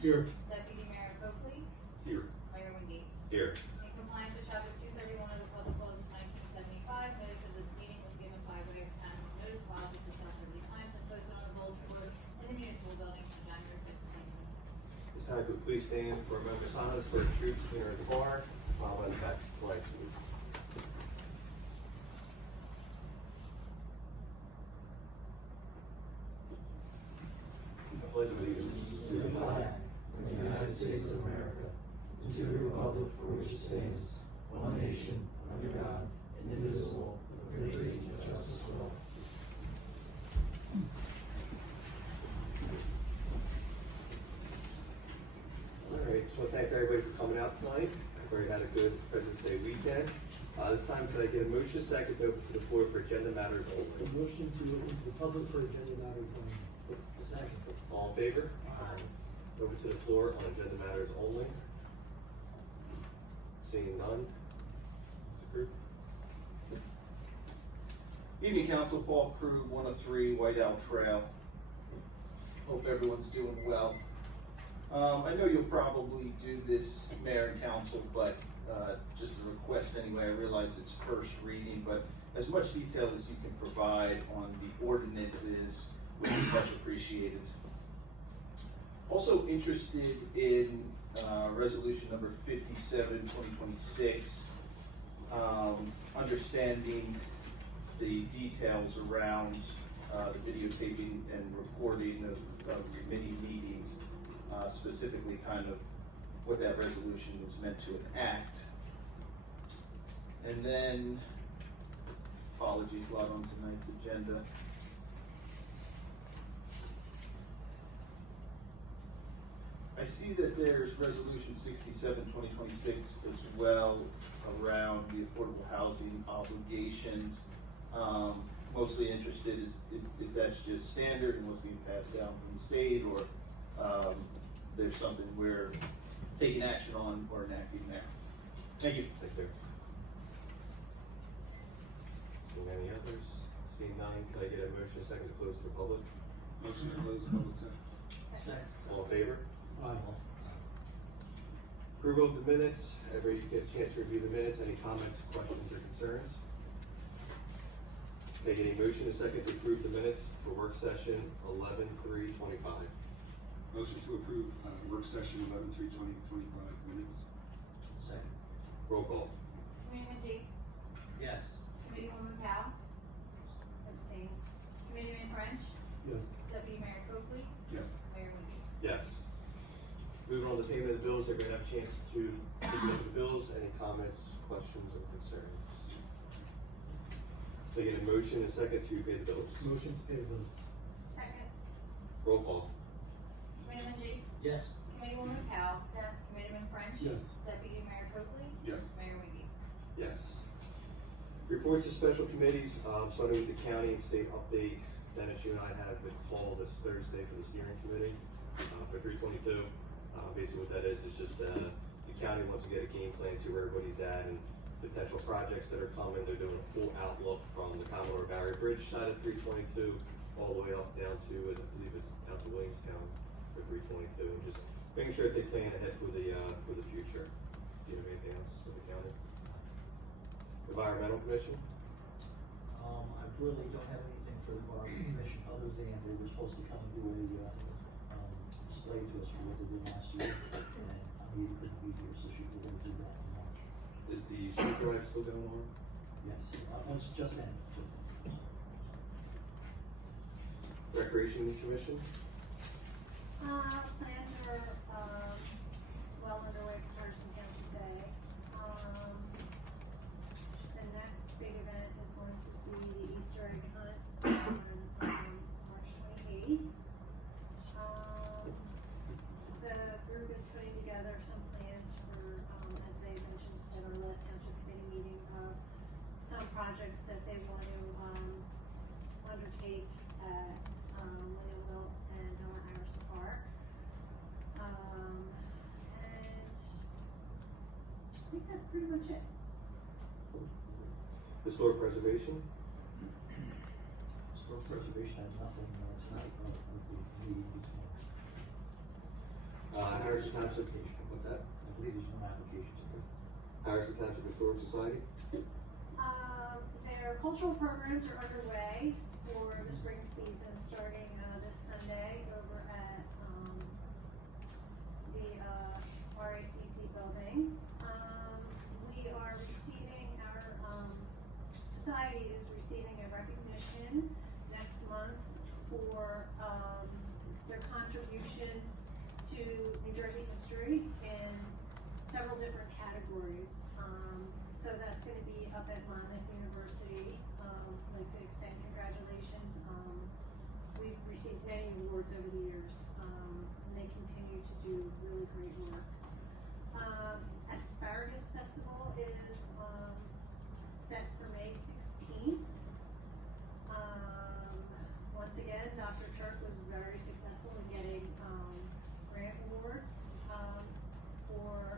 Here. Deputy Mayor Coakley. Here. Mayor Wingy. Here. In compliance with Chapter 231 of the Public Laws of 1975, notice of this meeting was given by way of town notice filed with the South Liberty Times and posted on the bulletin board in the municipal buildings on January 5th, 2022. This time, could we please stand for a moment of silence for the troops clearing the bar, followed by the back flag salute. I pledge allegiance to the flag of the United States of America, and to the republic for which it stands, one nation, under God, indivisible, with liberty and justice for all. All right, so thank everybody for coming out tonight. Everybody had a good President's Day weekend. This time, could I get a motion second to open to the floor for agenda matters only? A motion to open to the public for agenda matters only. Second. All in favor? Aye. Over to the floor on agenda matters only. Seeing none. Approved. Evening, Council. Paul Krug, 103 White Owl Trail. Hope everyone's doing well. I know you'll probably do this, Mayor and Council, but just a request anyway. I realize it's first reading, but as much detail as you can provide on the ordinances would be much appreciated. Also interested in resolution number 57, 2026, understanding the details around the videotaping and recording of committee meetings, specifically kind of what that resolution is meant to enact. And then, apologies, a lot on tonight's agenda. I see that there's resolution 67, 2026 as well around the affordable housing obligations. Mostly interested is if that's just standard and what's being passed down from the state, or there's something we're taking action on or enacting there. Thank you. Thank you. Seeing any others? Seeing none, can I get a motion second to close to the public? Motion to close the public session. Second. All in favor? Aye. Approval of the minutes. Everybody get a chance to review the minutes. Any comments, questions, or concerns? Can I get a motion and second to approve the minutes for work session 11/3/25? Motion to approve work session 11/3/2025 minutes. Second. Roll call. Committeeman Jakes. Yes. Committeewoman Powell. Abstain. Committeeman French. Yes. Deputy Mayor Coakley. Yes. Mayor Wingy. Yes. Moving on to the payment of the bills, everybody have a chance to look at the bills. Any comments, questions, or concerns? So I get a motion and second to pay the bills. Motion to pay the bills. Second. Roll call. Committeeman Jakes. Yes. Committeewoman Powell. Yes. Committeeman French. Yes. Deputy Mayor Coakley. Yes. Mayor Wingy. Yes. Reports of special committees, starting with the county and state update. Dennis, you and I had the call this Thursday for the steering committee for 322. Basically what that is just the county wants to get a game plan, see where everybody's at, and potential projects that are coming. They're doing a full outlook from the Commodore Barry Bridge side of 322 all the way up down to, I believe it's out to Williamstown for 322, and just making sure that they plan ahead for the future. Do you have anything else with the county? Environmental Commission? I really don't have anything for the Bar Commission other than they were supposed to come and do a display to us for what they did last year, and Amita couldn't be here, so she could go do that in March. Is the street drive still going on? Yes, it's just ended. Recreation Commission? Plans are, well underway for Harrison Township Day. The next big event is going to be the Easter egg hunt on March 28th. The group is putting together some plans for, as they mentioned at our last township committee meeting, of some projects that they want to, undertake at, Williamstown and Harrison Park. And I think that's pretty much it. Historic Preservation? Historic preservation has nothing tonight, with the meeting this morning. Harrison Township, what's that? I believe there's no applications. Harrison Township Historic Society? Their cultural programs are underway for the spring season, starting, this Sunday over at, the, RACC building. We are receiving, our, society is receiving a recognition next month for, their contributions to New Jersey history in several different categories. So that's gonna be up at Monmouth University. I'd like to extend congratulations. We've received many awards over the years, and they continue to do really great work. Asparagus Festival is, set for May 16th. Once again, Dr. Turk was very successful in getting, grant awards, for,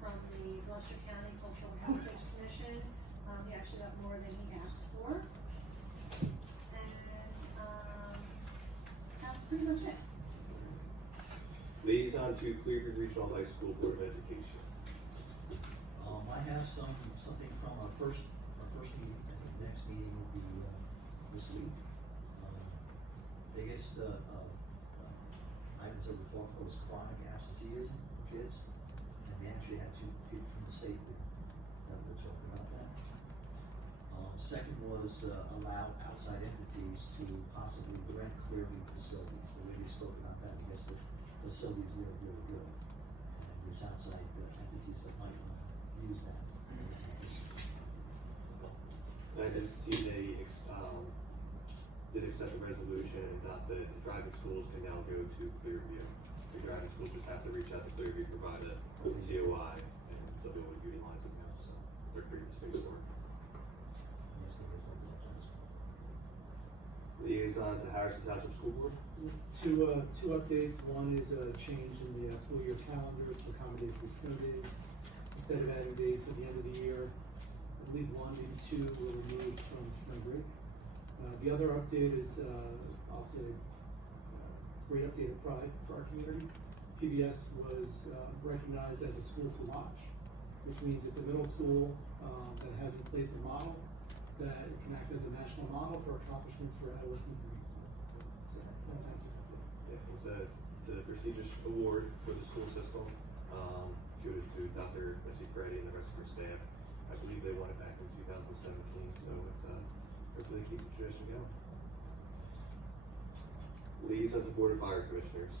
from the Gloucester County Cultural Heritage Commission. He actually got more than he asked for. And, that's pretty much it. Liaison to Clearview Regional High School Board of Education. I have something from our first meeting. I think the next meeting will be, this week. Biggest, items that we talked about was chronic absenteeism for kids. And we actually had two people from the state that were talking about that. Second was, allow outside entities to possibly rent Clearview facilities. The way we spoke about that, I guess the facilities there are really good. And there's outside entities that might want to use that. And I did see they, did accept the resolution and that the driving schools can now go to Clearview. The driving schools just have to reach out to Clearview, provide a COI, and they'll be able to utilize it now, so they're free to space for it. Liaison to Harrison Township School Board. Two updates. One is a change in the school year calendar to accommodate for snow days. Instead of adding days at the end of the year, I believe 1 and 2 were removed from spring break. The other update is, I'll say, great update of pride for our community. PBS was recognized as a school to watch, which means it's a middle school that has in place a model that can act as a national model for accomplishments for adolescents and youth. So, fantastic update. Yeah, it's a prestigious award for the school system. Kudos to Dr. Missy Freddy and the rest of her staff. I believe they won it back in 2017, so it's hopefully keep the tradition going. Liaison to Board of Fire Commissioners.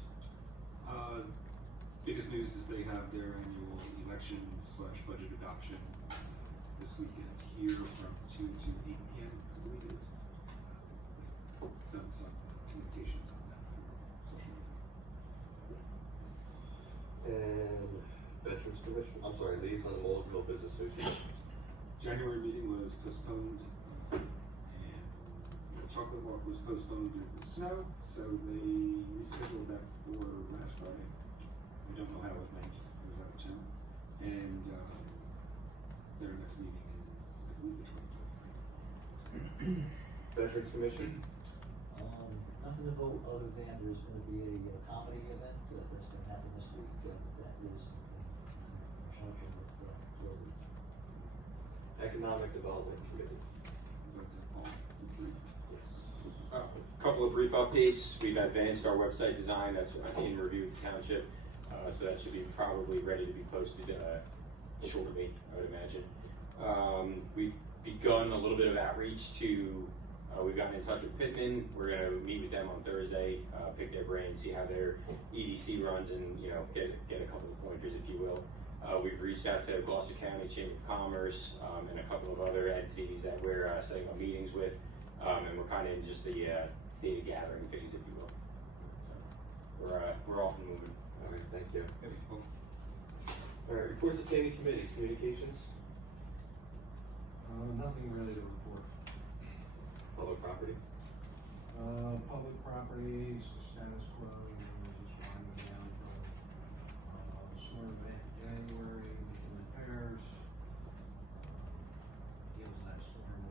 Biggest news is they have their annual election / budget adoption this weekend here from 2 to 8 p.m. I believe it is. Done some communications on that for social media. And Veterans Commission, I'm sorry, Liaison to Mullica Business Association. January meeting was postponed, and the chocolate walk was postponed due to the snow, so they rescheduled that for last Friday. I don't know how it went, I was out of town. And their next meeting is, I believe, the 23rd. Veterans Commission. Nothing to vote other than there's gonna be a comedy event that's gonna happen this week, that is in conjunction with, Clearview. Economic Development Committee. That's all. A couple of brief updates. We've advanced our website design. That's in review with the township. So that should be probably ready to be posted shortly, I would imagine. We've begun a little bit of outreach to, we've gotten in touch with Pittman. We're going to meet with them on Thursday, pick their brains, see how their EDC runs, and get a couple of pointers, if you will. We've reached out to Gloucester County Chamber of Commerce and a couple of other entities that we're setting up meetings with, and we're kind of in just the data gathering phase, if you will. So we're off and moving. All right, thank you. All right, reports of standing committees, communications, Nothing really to report. public property. Public properties, status quo, just winding down from, storm event in January, making repairs. Heels that storm, we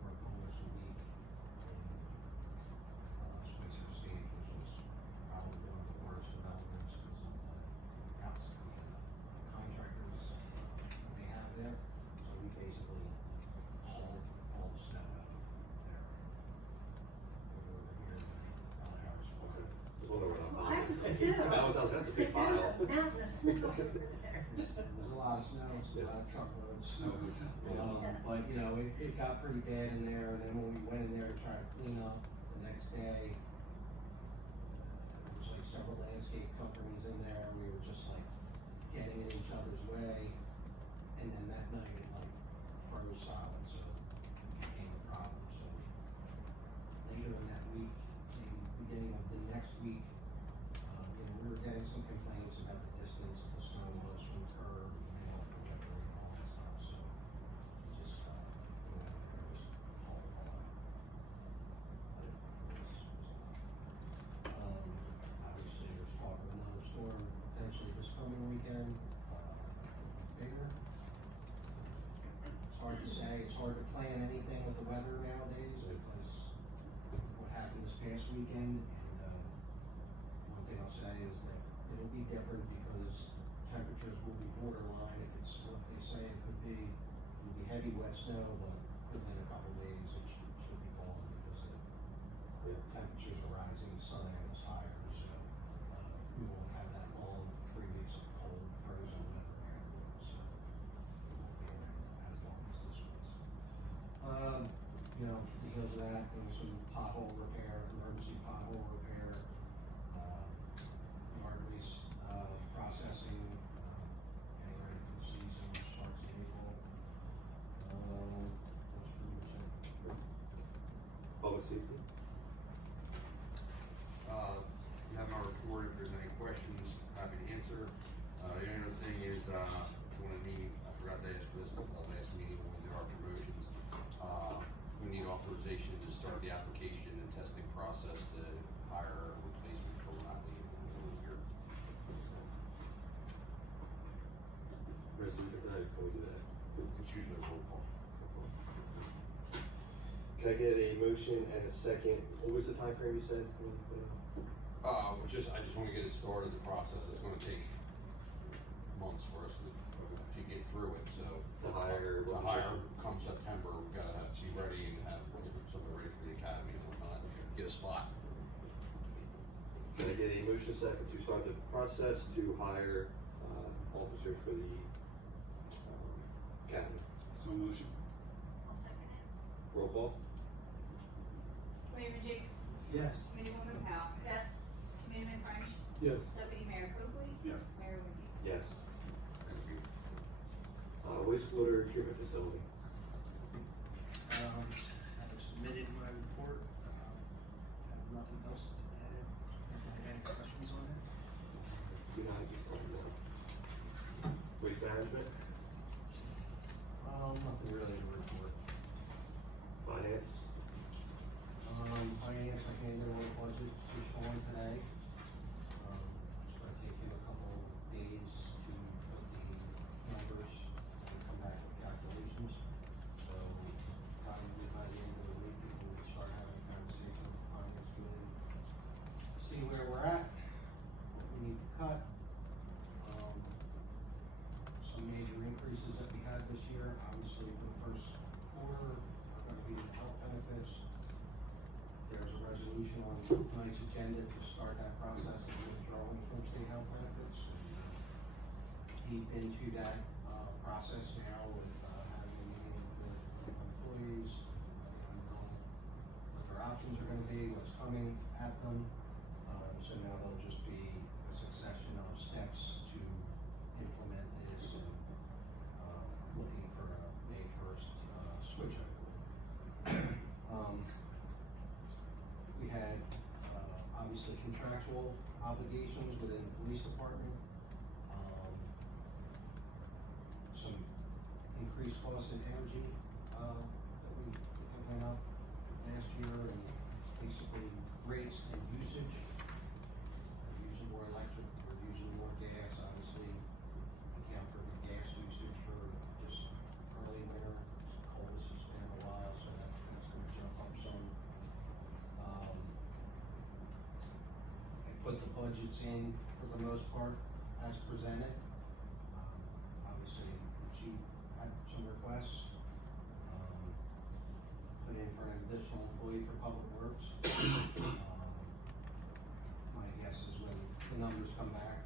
worked almost a week. Spicer Stage was that's a big pile. Mountain of snow over there. There's a lot of snow, it's a lot of truckloads. Snow hotel. But, you know, it got pretty bad in there, and then when we went in there to try to clean up the next day, there was like several landscape companies in there, we were just like getting in each other's way, and then that night it like froze solid, so it became a problem, so. Later in that week, maybe beginning of the next week, you know, we were getting some complaints about the distance the snow was from the curb, you know, the weather and all that stuff, so we just, you know, just hauled it all out. But it was a lot. Obviously, there's talk of another storm potentially this coming weekend, bigger. It's hard to say, it's hard to plan anything with the weather nowadays because what happened this past weekend, and one thing I'll say is that it'll be different because temperatures will be borderline. If it's what they say it could be, it'll be heavy wet snow, but within a couple of days it should be gone because the temperatures are rising, the sun is higher, so we won't have that long 3 weeks of cold, frozen weather anymore, so it won't be around as long as this was. You know, because of that, there was some pothole repair, emergency pothole repair, yard waste, processing, getting ready for the season, which starts in April. That's pretty much it. Public safety? You have my report, if there's any questions, happy to answer. The only other thing is, when a meeting, I forgot to ask this, last meeting when we did our promotions, we need authorization to start the application and testing process to hire a replacement for not leaving in the middle of the year. Resolution tonight before we do that. It's usually a roll call. Can I get a motion and a second? What was the time frame you said? I just wanna get it started, the process, it's gonna take months for us to get through it, so. To hire. Come September, we've gotta be ready and have somebody ready for the academy and whatnot, get a spot. Can I get a motion second to start the process to hire, officer for the, academy? So motion. I'll second it. Roll call? Committeeman Jakes? Yes. Committeewoman Powell? Yes. Committeeman French? Yes. Deputy Mayor Coakley? Yes. Mayor Windy? Yes. Thank you. Wastewater treatment facility. I've submitted my report, I have nothing else to add. Any questions on it? Do not just let me know. Waste management, Nothing really to report. finance, Finance, I handed over the budget to Sean today. It's gonna take him a couple days to put the numbers and come back with calculations. So probably by the end of the week, we will start having a conversation with the finance committee. See where we're at, what we need to cut. Some major increases that we had this year, obviously for the first quarter, are gonna be the health benefits. There's a resolution on tonight's agenda to start that process of withdrawing from state health benefits. Deep into that, process now with, having a meeting with employees, knowing what their options are gonna be, what's coming at them. So now there'll just be a succession of steps to implement this and, looking for a May 1st, switch over. We had, obviously contractual obligations within the police department. Some increased costs in energy, that went up last year, and basically rates and usage. We're using more electric, we're using more gas, obviously, account for the gas usage for this early winter, coldest it's been in a while, so that's gonna jump up some. I put the budgets in for the most part as presented. Obviously, the chief had some requests. Put in for an additional employee for public works. My guess is when the numbers come back,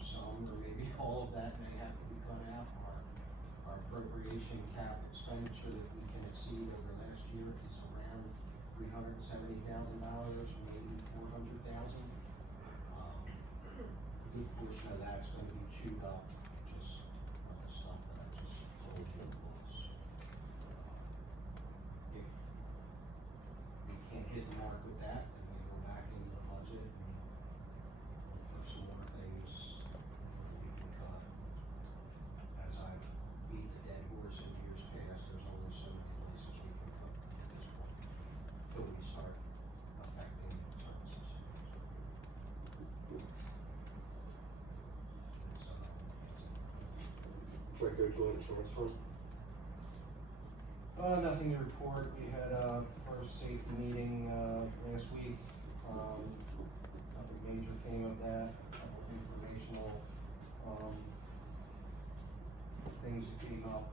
some or maybe all of that may have to be cut out. Our appropriation cap expenditure that we can exceed over last year is around $370,000, maybe $400,000. A good portion of that's gonna be chewed up, just stuff that I just told you was, if we can't hit the mark with that, then we go back into the budget and look for some more things we can cut. As I've beat the dead horse in years past, there's only so many places we can cut at this point, till we start affecting services. Franco Joint Insurance Fund. Nothing to report. We had a first safety meeting, last week. Nothing major came of that. A couple of informational, things that came up,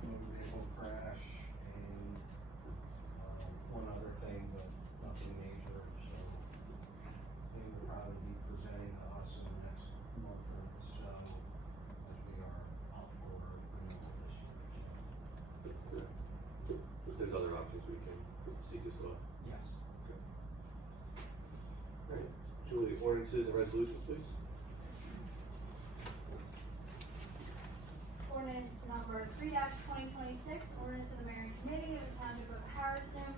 motor vehicle crash and, one other thing, but nothing major, so they will probably be presenting to us in the next month or so, as we are out for renewal this year. There's other options we can seek as well. Yes. Alright, Julie, ordinances and resolutions, please. Ordinance number 3-2026, ordinance of the mayor and committee of the township of Harrison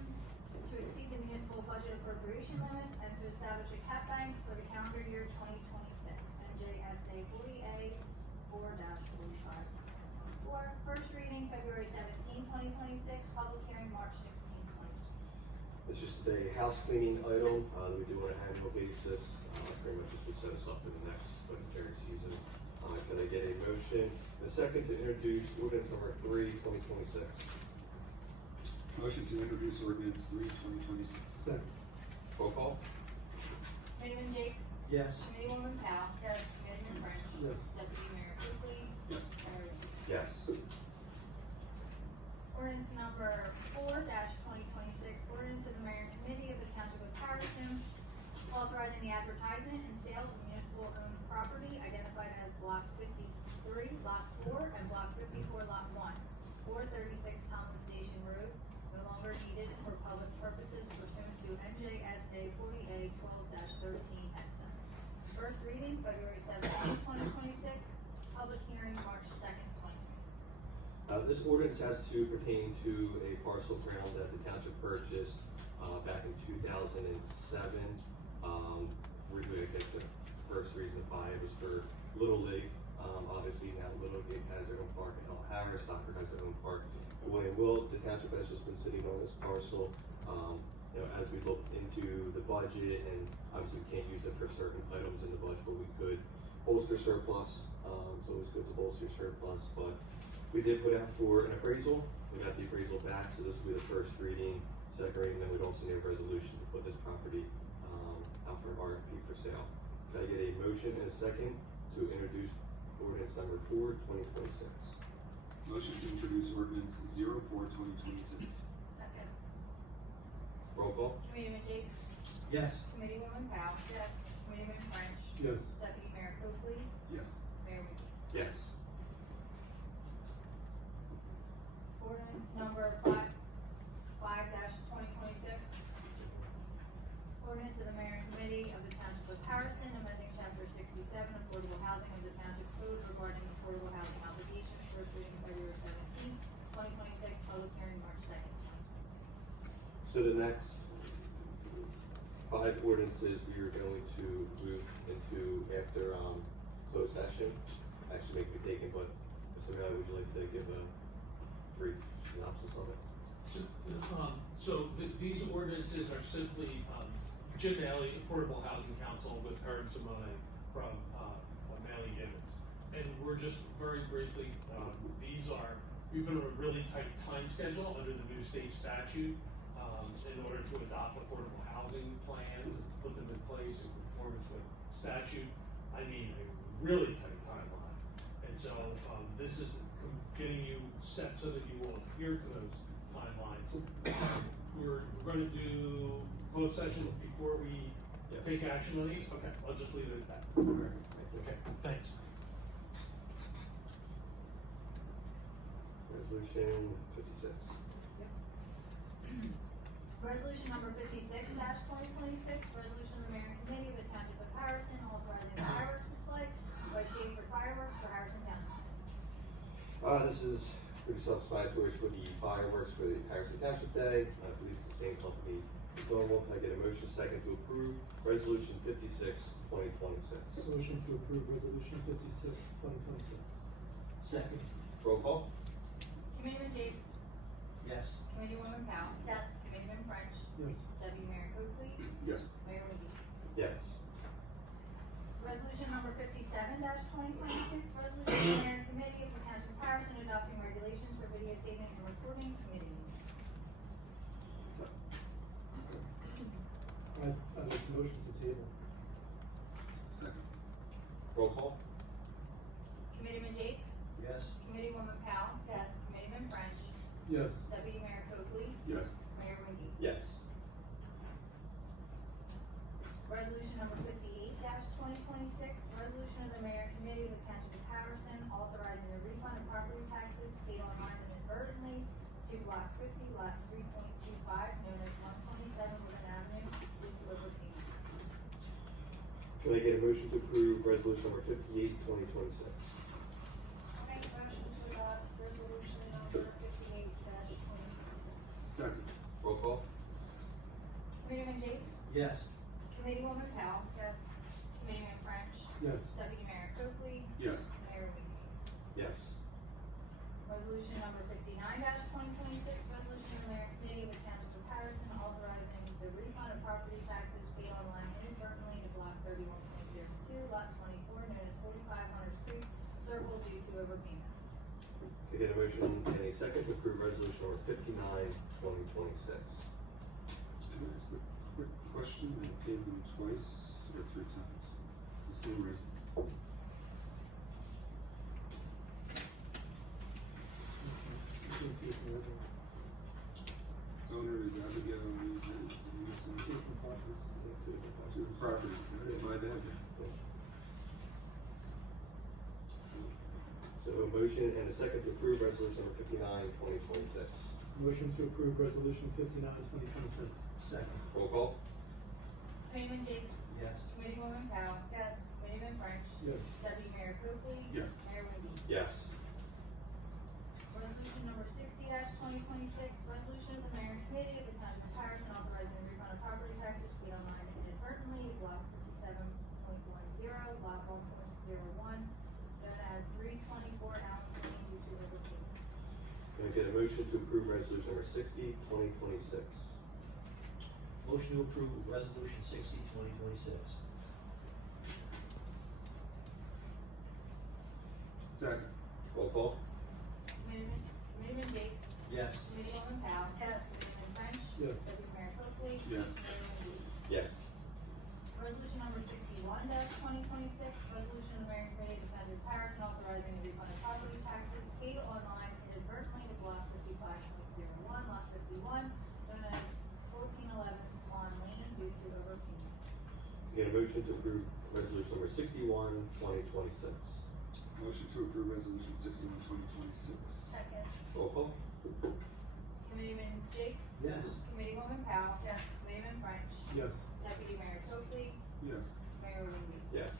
to exceed the municipal budget appropriation limits and to establish a cap bank for the calendar year 2026, NJSA 40A 4-4514. First reading, February 17, 2026, public hearing, March 16, 2026. It's just a house cleaning item, that we do on an annual basis, pretty much just would set us up for the next budgetary season. Can I get a motion, a second to introduce ordinance number 3/2026? Motion to introduce ordinance 3/2026. Second. Roll call? Committeeman Jakes? Yes. Committeewoman Powell? Yes. Committeeman French? Yes. Deputy Mayor Quigley? Yes. Mayor Reed? Yes. Ordinance number 4-2026, ordinance of the mayor and committee of the township of Harrison, authorizing the advertisement and sale of municipal owned property identified as block 53, lot 4, and block 54, lot 1, 436 Tomlin Station Road, no longer needed for public purposes pursuant to NJSA 40A 12-13 et cetera. First reading, February 17, 2026, public hearing, March 2nd, 2026. This ordinance has to pertain to a parcel of ground that the township purchased, back in 2007. Originally, I guess the first reason to buy it was for Little League. Obviously now Little League has their own park in El Harris, soccer has their own park in William Will. The township has just been sitting on this parcel. As we look into the budget, and obviously we can't use it for certain items in the budget, but we could bolster surplus. It's always good to bolster surplus, but we did put out for an appraisal. We got the appraisal back, so this will be the first reading. Second reading, then we'd also need a resolution to put this property out for RFP for sale. Can I get a motion and a second to introduce ordinance number 4/2026? Motion to introduce ordinance 04/2026. Second. Roll call? Committeeman Jakes? Yes. Committeewoman Powell? Yes. Committeeman French? Yes. Deputy Mayor Quigley? Yes. Mayor Reed? Yes. Ordinance number 5-2026. Ordinance of the mayor and committee of the township of Harrison, amending chapter 67, affordable housing of the township code regarding affordable housing obligations, first reading February 17, 2026, public hearing March 2nd, 2026. So the next 5 ordinances we are going to move into after closed session. Actually make me taken, but Mr. Mayor, would you like to give a brief synopsis of it? These ordinances are simply, Jim Daly, Affordable Housing Council with her and Simone from Manley Gibbons. And we're just very briefly, we've been on a really tight time schedule under the new state statute in order to adopt affordable housing plans and put them in place in conformance with statute. I mean, a really tight timeline. And so this is getting you set so that you will adhere to those timelines. We're going to do closed session before we Yes. take action on these? Okay, I'll just leave it at that. Okay, thanks. Resolution 56. Resolution number 56-2026, resolution of the mayor and committee of the township of Harrison authorizing fireworks display by Schaefer Fireworks for Harrison Township. This is pretty self-explanatory for the fireworks for the Harrison Township Day. I believe it's the same company as normal. Can I get a motion second to approve resolution 56, 2026? Motion to approve resolution 56, 2026. Second. Roll call? Committeeman Jakes, Yes. Committeewoman Powell. Yes. Committeeman French, Yes. Deputy Mayor Coakley, Yes. Mayor McGee. Yes. Resolution number 57-2026, resolution of the mayor and committee of the township of Harrison adopting regulations for videotaping and recording committee meetings. I'd like to motion to table. Second. Roll call? Committeeman Jakes, Yes. Committeewoman Powell. Yes. Committeeman French, Yes. Deputy Mayor Coakley, Yes. Mayor McGee. Yes. Resolution number 58-2026, resolution of the mayor and committee of the township of Harrison authorizing the refund of property taxes paid online inadvertently to block 50, lot 3.25, known as 127 Woodland Avenue, due to overpayment. Can I get a motion to approve resolution number 58, 2026? Make a motion to adopt resolution number 58-2026. Second. Roll call? Committeeman Jakes, Yes. Committeewoman Powell. Yes. Committeeman French, Yes. Deputy Mayor Coakley, Yes. Mayor McGee. Yes. Resolution number 59-2026, resolution of the mayor and committee of the township of Harrison authorizing the refund of property taxes paid online inadvertently to block 31.02, lot 24, known as 45 Hunters Creek Circle due to overpayment. Can I get a motion and a second to approve resolution number 59, 2026? Can I ask a quick question? They paid them twice or 3 times? It's the same reason. Owner is Abigail and Unison. Two different properties. To the property, by them. So a motion and a second to approve resolution number 59, 2026. Motion to approve resolution 59, 2026. Second. Roll call? Committeeman Jakes, Yes. Committeewoman Powell. Yes. Committeeman French, Yes. Deputy Mayor Coakley. Yes. Mayor McGee. Yes. Resolution number 60-2026, resolution of the mayor and committee of the township of Harrison authorizing the refund of property taxes paid online inadvertently, block 57.10, lot 1.01, known as 324 Allen Lane due to overpayment. Can I get a motion to approve resolution number 60, 2026? Motion to approve resolution 60, 2026. Second. Roll call? Committeeman Jakes, Yes. Committeewoman Powell. Yes. Committeeman French. Yes. Deputy Mayor Coakley. Yes. Mayor McGee. Yes. Resolution number 61-2026, resolution of the mayor and committee of the township of Harrison authorizing the refund of property taxes paid online inadvertently to block 55.01, lot 51, known as 1411 Swan Lane due to overpayment. Get a motion to approve resolution number 61, 2026. Motion to approve resolution 61, 2026. Second. Roll call? Committeeman Jakes, Yes. Committeewoman Powell. Yes. Committeeman French, Yes. Deputy Mayor Coakley, Yes. Mayor McGee. Yes.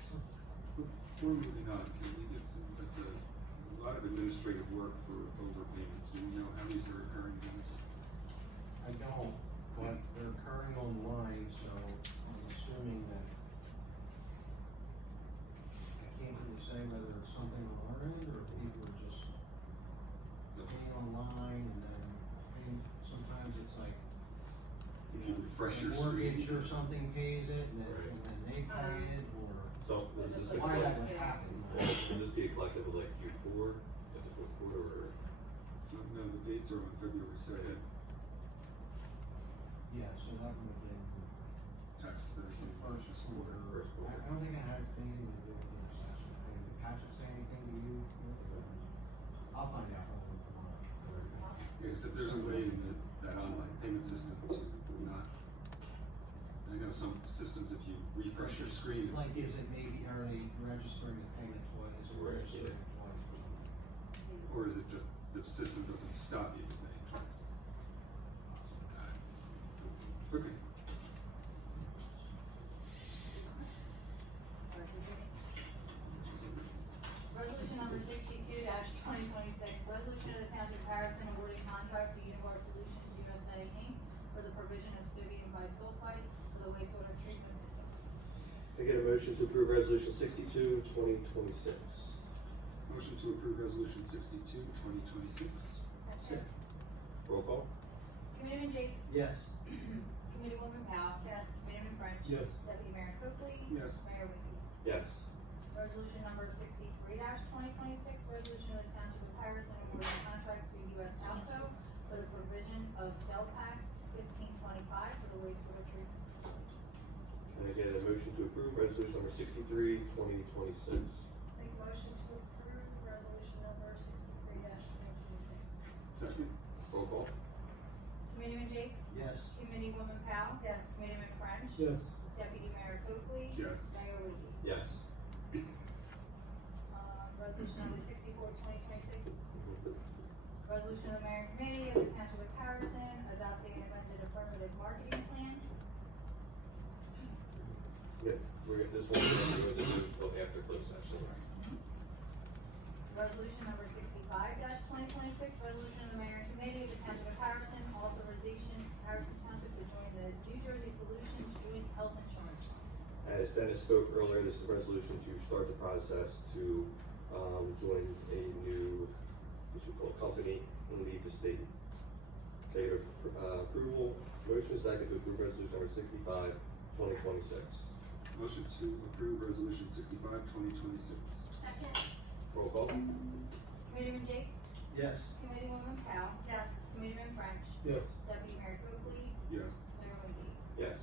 Before moving on, can we get some, that's a lot of administrative work for overpayments. Do we know how these are occurring? I don't, but they're occurring online, so I'm assuming that I can't really say whether it's something on our end or people are just paying online and then paying, sometimes it's like, you know, Refresh the your mortgage screen. or something pays it and then, Right. and then they pay it, or So is this a why that collective, would happen. will this be a collective of like Q4 at the fourth quarter or? No, the dates are on February 2nd. Yeah, so that would have been Taxes that are the due. first quarter. First quarter. I don't think it has anything to do with the assessment. I mean, did Patrick say anything to you? I'll find out from him tomorrow. Because if there's a way in that online payment system to not, I know some systems, if you refresh your screen, Like, is it maybe, are they registering the payment twice, is it Right, registering yeah. twice? or is it just the system doesn't stop you from paying twice? Okay. Resolution number 62-2026, resolution of the Township of Harrison awarding contract to Univar Solutions USA Inc. for the provision of sodium bisulfite for the wastewater treatment facility. Can I get a motion to approve resolution 62, 2026? Motion to approve resolution 62, 2026. Second. Roll call? Committeeman Jakes? Yes. Committeewoman Powell? Yes. Committeeman French? Yes. Deputy Mayor Coakley? Yes. Mayor Whitty? Yes. Resolution number 63-2026, resolution of the Township of Harrison awarding contract to U.S. Alco for the provision of Delpac 1525 for the wastewater treatment facility. Can I get a motion to approve resolution number 63, 2026? Make a motion to approve resolution number 63-2026. Second. Roll call? Committeeman Jakes? Yes. Committeewoman Powell? Yes. Committeeman French? Yes. Deputy Mayor Coakley? Yes. Mayor Whitty? Yes. Resolution number 64-2026, resolution of the Mayor and Committee of the Township of Harrison adopting an amended affirmative marketing plan. Yeah, this one, we're going to do until after closed session. Resolution number 65-2026, resolution of the Mayor and Committee of the Township of Harrison, authorization Harrison Township to join the New Jersey Solutions Joint Health Insurance Fund. As Dennis spoke earlier, this is a resolution to start the process to join a new, what you call company and leave the state. Okay, approval, motion second to approve resolution number 65, 2026. Motion to approve resolution 65, 2026. Second. Roll call? Committeeman Jakes? Yes. Committeewoman Powell? Yes. Committeeman French? Yes. Deputy Mayor Coakley? Yes. Mayor Whitty? Yes.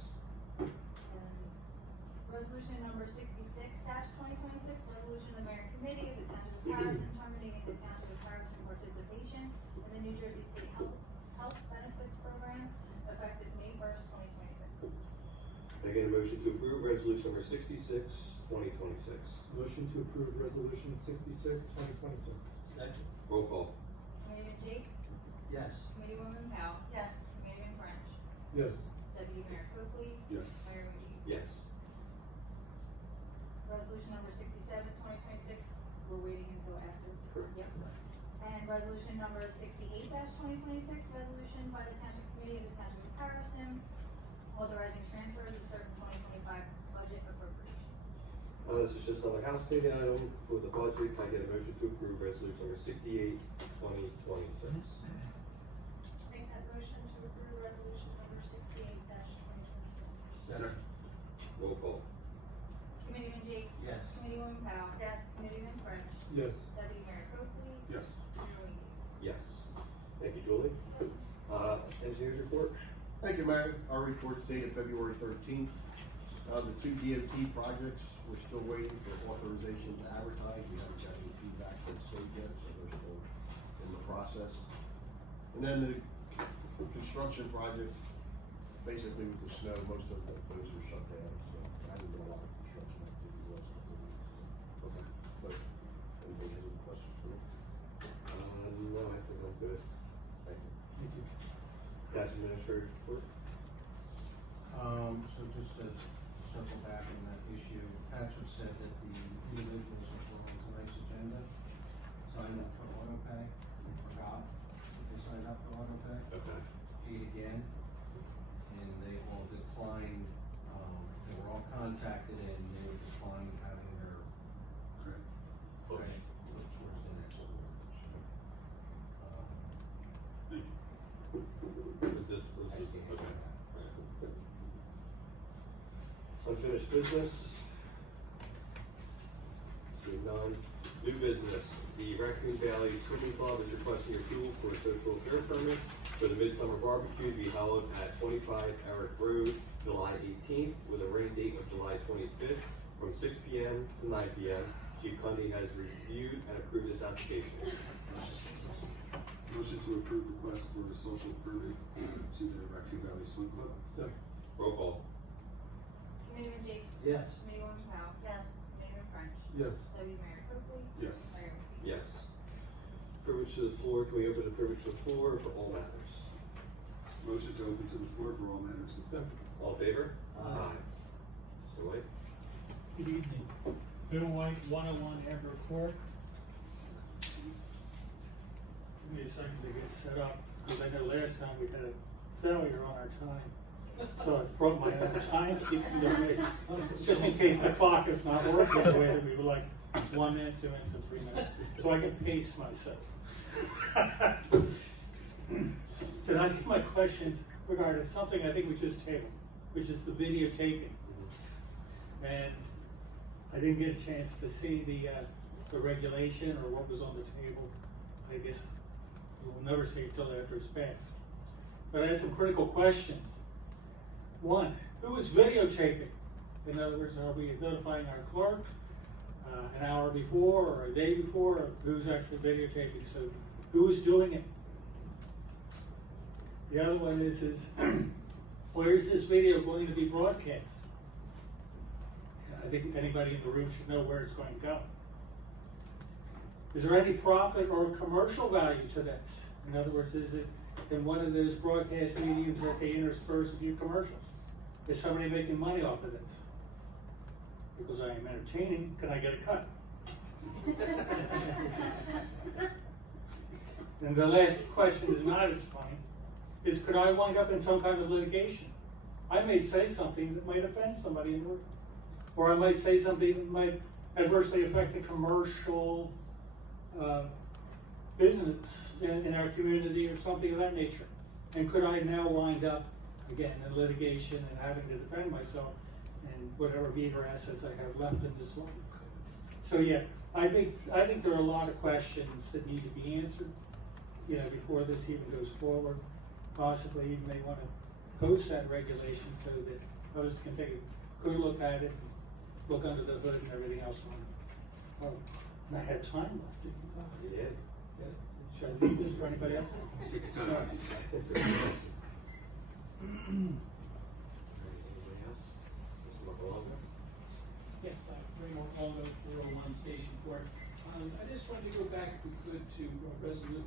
Resolution number 66-2026, resolution of the Mayor and Committee of the Township of Harrison terminating the Township of Harrison participation in the New Jersey State Health Benefits Program effective May 1st, 2026. Can I get a motion to approve resolution number 66, 2026? Motion to approve resolution 66, 2026. Second. Roll call? Committeeman Jakes? Yes. Committeewoman Powell? Yes. Committeeman French? Yes. Deputy Mayor Coakley? Yes. Mayor Whitty? Yes. Resolution number 67-2026, we're waiting until after. Correct. Yep. And resolution number 68-2026, resolution by the Township Committee of the Township of Harrison, authorizing transfers of certain 2025 budget appropriations. This is just another housekeeping item for the budget. Can I get a motion to approve resolution number 68, 2026? Make that motion to approve resolution number 68-2026. Second. Roll call? Committeeman Jakes? Yes. Committeewoman Powell? Yes. Committeeman French? Yes. Deputy Mayor Coakley? Yes. Mayor Whitty? Yes. Thank you, Julie. Engineers report? Thank you, Mayor. Our report's dated February 13th. The two DOT projects, we're still waiting for authorization to advertise. We haven't got any feedback from the state yet, so they're still in the process. And then the construction project, basically with the snow, most of those are shut down, so there hasn't been a lot of construction activity last couple of weeks. Okay. But, anybody has any questions for me? No, I think I'm good. Thank you. Thank you. That's administrator's report? So just to circle back on that issue, Patrick said that the individuals who were on tonight's agenda signed up for auto pay, and forgot that they signed up for auto pay, Okay. paid again, and they all declined, they were all contacted and they were declined having their Correct. pay, which was the next order. Thank you. This is, okay. Unfinished business? See none. New business. The Raccoon Valley Swimming Club is requesting approval for a social affair permit for the Midsummer Barbecue to be held at 25 Eric Road, July 18th, with a rain date of July 25th from 6 p.m. to 9 p.m. Chief Cundy has reviewed and approved this application. Motion to approve request for a social permit to the Raccoon Valley Swim Club. Second. Roll call. Committeeman Jakes? Yes. Committeewoman Powell? Yes. Committeeman French? Yes. Deputy Mayor Coakley? Yes. Mayor McKee? Yes. Privilege to the floor, can we open the privilege to the floor for all matters? Motion to open to the floor for all matters. Second. All in favor? Aye. Mr. White? Good evening. Bill White, 101 Amber Court. Give me a second to get set up, because I know last time we had a failure on our time. So I brought my own time keeping just in case the clock is not working the way that we would like 1 minute, 2 minutes, and 3 minutes, so I can pace myself. So I think my questions regarding something I think we just tabled, which is the videotaping. And I didn't get a chance to see the regulation or what was on the table. I guess we'll never see it till after it's passed. But I had some critical questions. One, who is videotaping? In other words, are we notifying our clerk an hour before or a day before, or who's actually videotaping? So who is doing it? The other one is where is this video going to be broadcast? I think anybody in the room should know where it's going to go. Is there any profit or commercial value to this? In other words, is it in one of those broadcast mediums that they intersperse a few commercials? Is somebody making money off of this? Because I am entertaining, can I get a cut? And the last question is not as funny, is could I wind up in some kind of litigation? I may say something that might offend somebody in the room. Or I might say something that might adversely affect the commercial business in our community or something of that nature. And could I now wind up, again, in litigation and having to defend myself and whatever meager assets I have left in this life? So yeah, I think there are a lot of questions that need to be answered, before this even goes forward. Possibly you may want to post that regulation so that others can take a good look at it, and look under the hood and everything else on it. Oh, and I had time left. Yeah. Should I leave this for anybody else? Take your time. Anything else? Mr. Mullica? Yes, Raymond Aldo, 401 Station Court. I just wanted to go back, if we could, to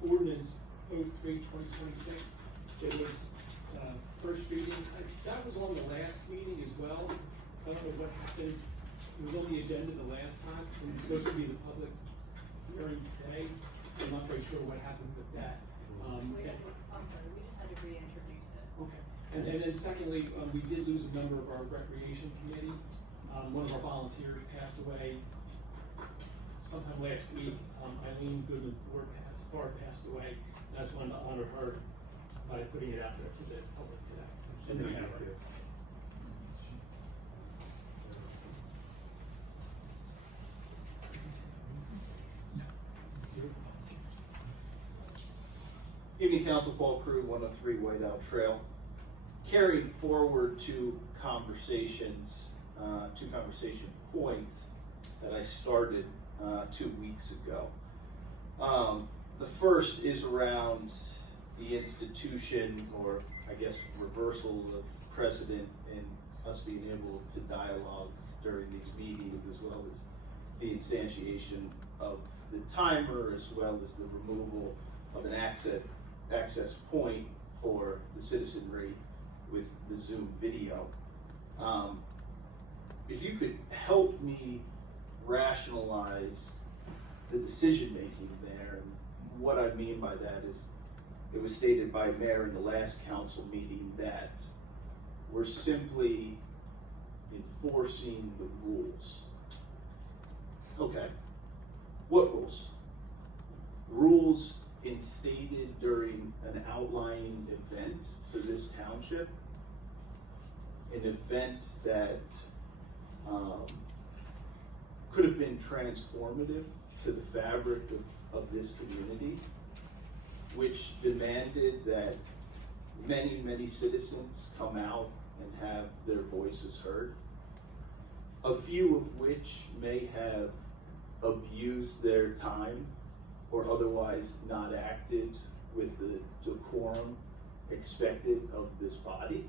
Ordinance 03/2026. It was first reading. That was on the last meeting as well. So I don't know what happened. It was on the agenda the last time. It was supposed to be the public hearing today. So I'm not quite sure what happened with that. I'm sorry, we just had to reintroduce it. Okay. And then secondly, we did lose a member of our recreation committee. One of our volunteers passed away sometime last week. Eileen Goodman Ford passed away. And I just wanted to honor her by putting it out there to the public today. Thank you. Evening Council, Paul Crew, 103 Whiteout Trail. Carried forward two conversation points that I started 2 weeks ago. The first is around the institution, or I guess reversal of precedent, in us being able to dialogue during these meetings, as well as the instantiation of the timer, as well as the removal of an access point for the citizenry with the Zoom video. If you could help me rationalize the decision making there, and what I mean by that is, it was stated by Mayor in the last council meeting that we're simply enforcing the rules. Okay, what rules? Rules instated during an outlying event for this township, an event that could have been transformative to the fabric of this community, which demanded that many, many citizens come out and have their voices heard, a few of which may have abused their time or otherwise not acted with the decorum expected of this body.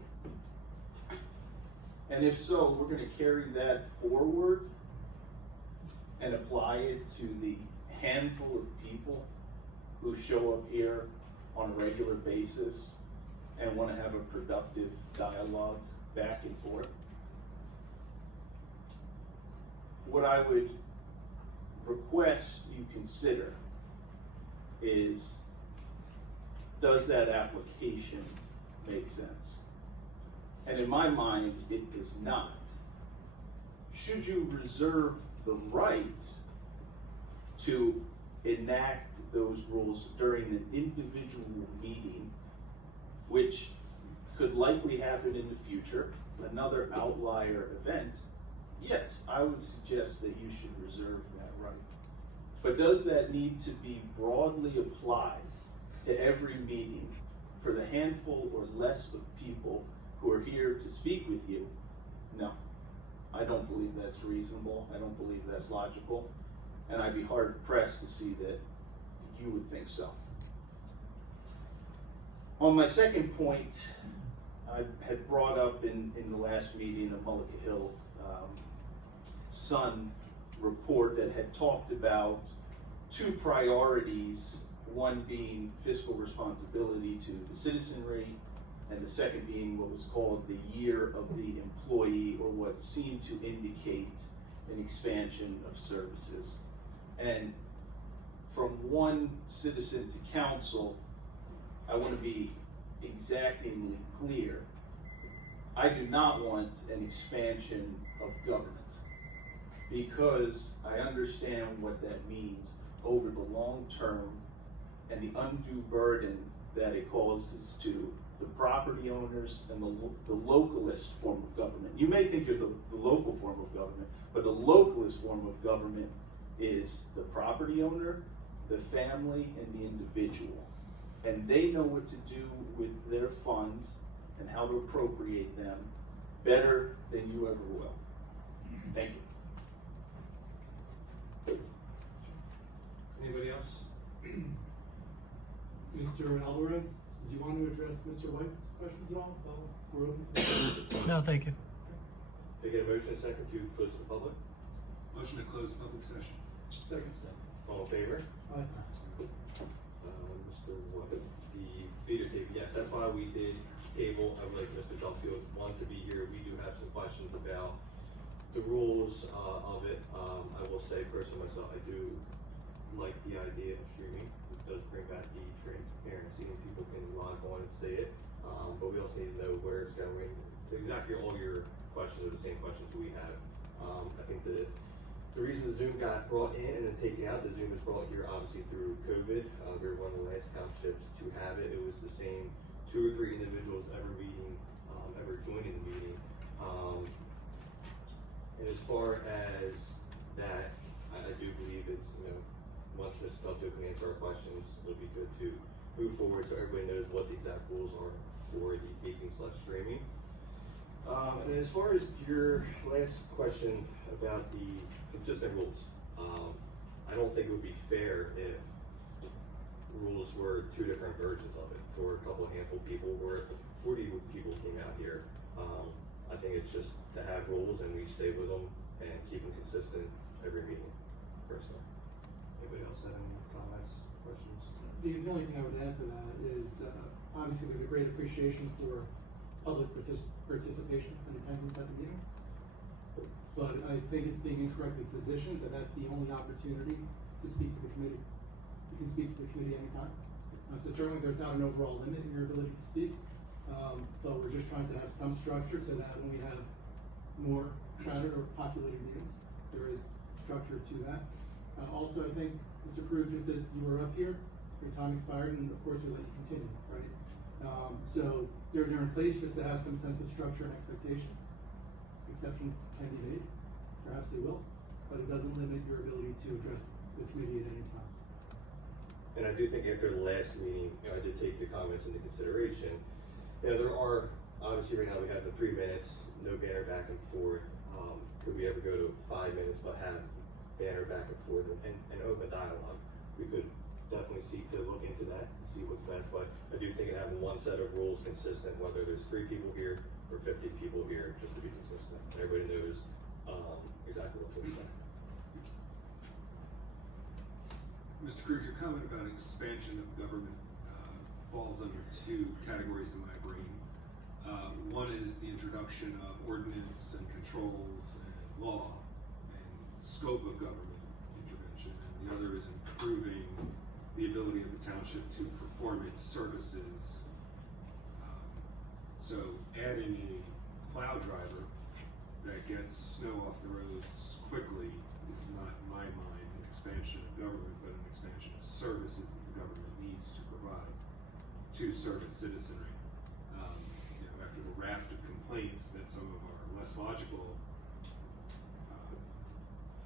And if so, we're gonna carry that forward and apply it to the handful of people who show up here on a regular basis and wanna have a productive dialogue back and forth. What I would request you consider is, does that application make sense? And in my mind, it does not. Should you reserve the right to enact those rules during an individual meeting, which could likely happen in the future, another outlier event? Yes, I would suggest that you should reserve that right. But does that need to be broadly applied to every meeting for the handful or less of people who are here to speak with you? No, I don't believe that's reasonable. I don't believe that's logical. And I'd be hard pressed to see that you would think so. On my second point, I had brought up in the last meeting the Mullica Hill Sun report that had talked about two priorities, one being fiscal responsibility to the citizenry, and the second being what was called the year of the employee, or what seemed to indicate an expansion of services. And from one citizen to council, I want to be exactingly clear. I do not want an expansion of government, because I understand what that means over the long term and the undue burden that it causes to the property owners and the localist form of government. You may think you're the local form of government, but the localist form of government is the property owner, the family, and the individual. And they know what to do with their funds and how to appropriate them better than you ever will. Thank you. Anybody else? Mr. Alvarez, did you want to address Mr. White's questions at all? We're open. No, thank you. Can I get a motion and second to close to the public? Motion to close public session. Second. All in favor? Aye. Mr. What, the videotape, yes, that's why we did table. I would like Mr. Duffield, one, to be here. We do have some questions about the rules of it. I will say personally myself, I do like the idea of streaming. It does bring back the transparency and people can log on and see it. But we also need to know where it's going. So exactly all your questions are the same questions we have. I think the reason the Zoom got brought in and then taken out, the Zoom was brought here obviously through COVID. We were one of the last townships to have it. It was the same 2 or 3 individuals ever joining the meeting. And as far as that, I do believe it's, once Mr. Duffield can answer our questions, it'll be good to move forward so everybody knows what the exact rules are for the taping/streaming. And then as far as your last question about the consistent rules, I don't think it would be fair if rules were 2 different versions of it for a couple of handful of people, or if 40 people came out here. I think it's just to have rules and we stay with them and keep them consistent every meeting, personally. Anybody else have any comments, questions? The only thing I would add to that is, obviously there's a great appreciation for public participation and attendance at the meetings. But I think it's being incorrectly positioned that that's the only opportunity to speak to the committee. You can speak to the committee anytime. So certainly there's not an overall limit in your ability to speak. But we're just trying to have some structure so that when we have more crowded or populated meetings, there is structure to that. Also, I think Mr. Crew, just as you were up here, your time expired, and of course we let you continue, right? So they're in place just to have some sense of structure and expectations. Exceptions can be made, perhaps they will, but it doesn't limit your ability to address the committee at any time. And I do think after the last meeting, I did take the comments into consideration. There are, obviously right now we have the 3 minutes, no banner back and forth. Could we ever go to 5 minutes but have banner back and forth and open dialogue? We could definitely seek to look into that and see what's best, but I do think having one set of rules consistent, whether there's 3 people here or 50 people here, just to be consistent. Everybody knows, exactly what to expect. Mr. Krug, your comment about expansion of government falls under two categories in my brain. One is the introduction of ordinance and controls and law and scope of government intervention, and the other is improving the ability of the township to perform its services. So adding a plow driver that gets snow off the roads quickly is not, in my mind, an expansion of government, but an expansion of services that the government needs to provide to serve its citizenry. After the raft of complaints that some of our less logical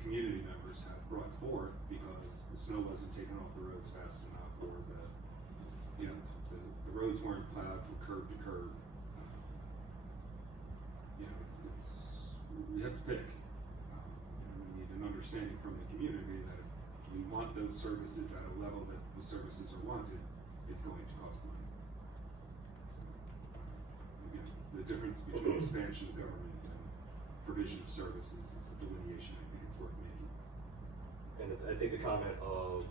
community members have brought forth because the snow wasn't taken off the roads fast enough, or the roads weren't plowed from curb to curb. We have to pick. We need an understanding from the community that if we want those services at a level that the services are wanted, it's going to cost money. So, again, the difference between expansion of government and provision of services is a delineation I think it's worth making. And I think the comment of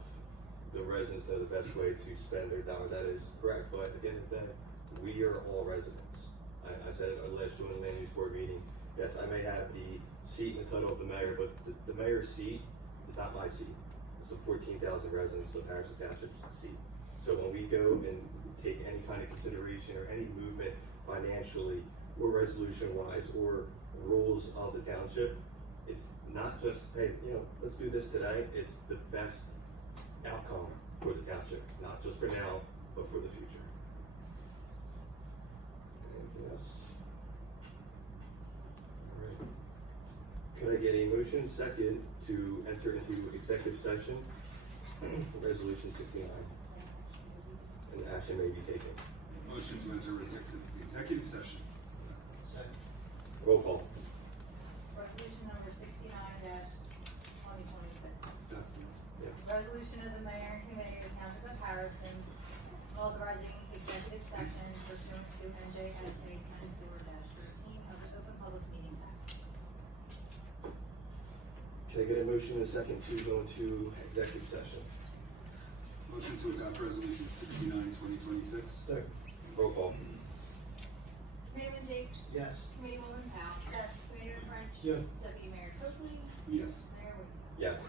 the residents know the best way to spend their dollar, that is correct, but at the end of the day, we are all residents. I said it last June in the land use board meeting. Yes, I may have the seat and the title of the mayor, but the mayor's seat is not my seat. It's the 14,000 residents of Harrison Township's seat. So when we go and take any kind of consideration or any movement financially or resolution-wise or rules of the township, it's not just, hey, let's do this today. It's the best outcome for the township, not just for now, but for the future. Anything else? Could I get a motion second to enter into executive session, resolution 69, and action may be taken? Motion to enter executive session. Second. Roll call. Resolution number 69-2026. That's it. Resolution of the mayor and committee of the township of Harrison authorizing executive session pursuant to NJSA 10-4-13 of the Open Public Meetings Act. Can I get a motion and a second to go into executive session? Motion to adopt resolution 69-2026. Second. Roll call. Committeeman Jakes? Yes. Committeewoman Powell? Yes. Committeeman French? Yes. Deputy Mayor Coakley? Yes. Mayor Whitman? Yes.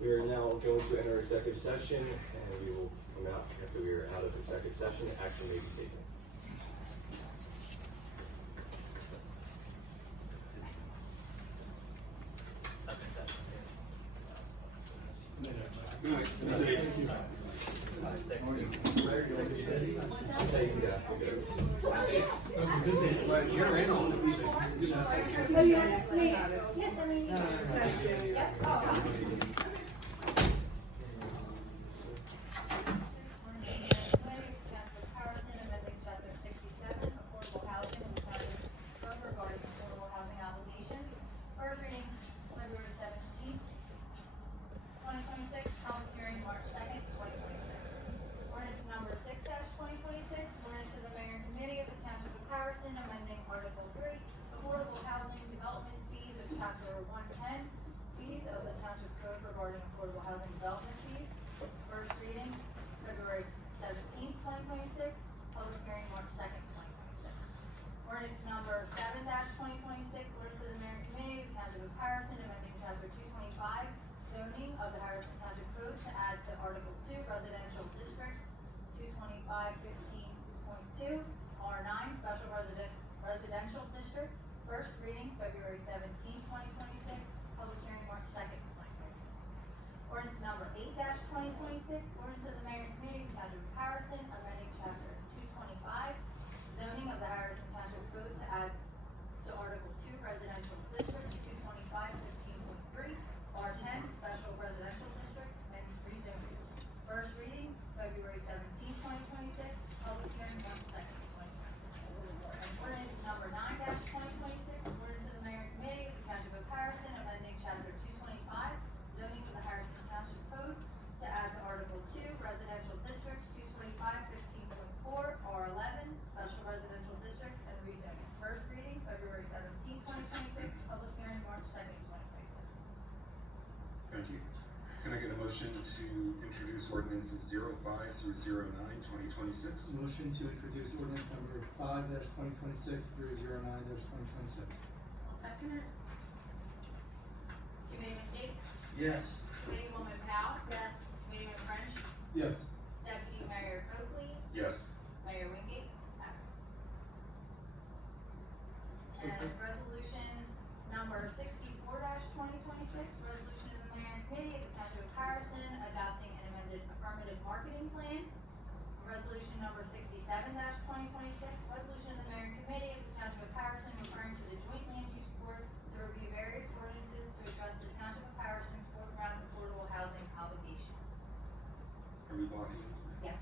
We are now going to enter executive session, and we will come out after we are out of executive session. Action may be taken. Good night. Be safe. You're in on it. Yes, I mean. Yep. Harrison, amending chapter 67, affordable housing in the township code regarding affordable housing obligations. First reading, February 17th, 2026, public hearing March 2nd, 2026. Ordinance number 6-2026, ordinance of the mayor and committee of the township of Harrison, amending Article 3, affordable housing development fees of chapter 110, fees of the township code regarding affordable housing development fees. First reading, February 17th, 2026, public hearing March 2nd, 2026. Ordinance number 7-2026, ordinance of the mayor and committee of the township of Harrison, amending chapter 225, zoning of the Harrison Township Code to add to Article 2, residential districts, 225-15.2, R9, special residential district. First reading, February 17th, 2026, public hearing March 2nd, 2026. Ordinance number 8-2026, ordinance of the mayor and committee of the township of Harrison, amending chapter 225, zoning of the Harrison Township Code to add to Article 2, residential district, 225-15.3, R10, special residential district, and rezoning. First reading, February 17th, 2026, public hearing March 2nd, 2026. And ordinance number 9-2026, ordinance of the mayor and committee of the township of Harrison, amending chapter 225, zoning of the Harrison Township Code to add to Article 2, motion to introduce ordinances 05 through 09, 2026. Motion to introduce ordinance number 5-2026 through 09-2026. I'll second it. Committeeman Jakes, Yes. Committeewoman Powell, Yes. Committeeman French, Yes. Deputy Mayor Coakley, Yes. Mayor Wingate, absent. And resolution number 64-2026, resolution of the mayor and committee of the township of Harrison adopting an amended affirmative marketing plan. Resolution number 67-2026, resolution of the mayor and committee of the township of Harrison referring to the joint land use board to review various ordinances to address the township of Harrison's fourth round affordable housing obligations. Are we blocking? Yes.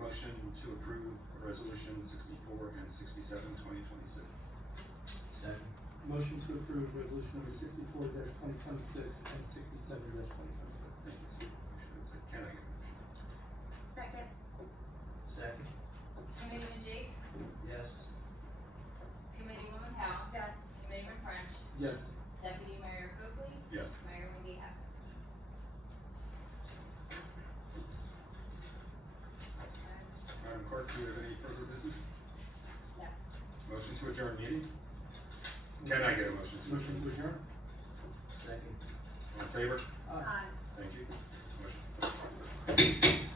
Motion to approve resolution 64 and 67, 2026. Second. Motion to approve resolution number 64-2026 and 67-2026. Thank you, sir. Can I get a motion? Second. Second. Committeeman Jakes, Yes. Committeewoman Powell, Yes. Committeeman French, Yes. Deputy Mayor Coakley, Yes. Mayor Wingate, absent. Madam Clerk, do you have any further business? No. Motion to adjourn meeting? Can I get a motion to Motion to adjourn? Second. All in favor? Aye. Thank you. Motion.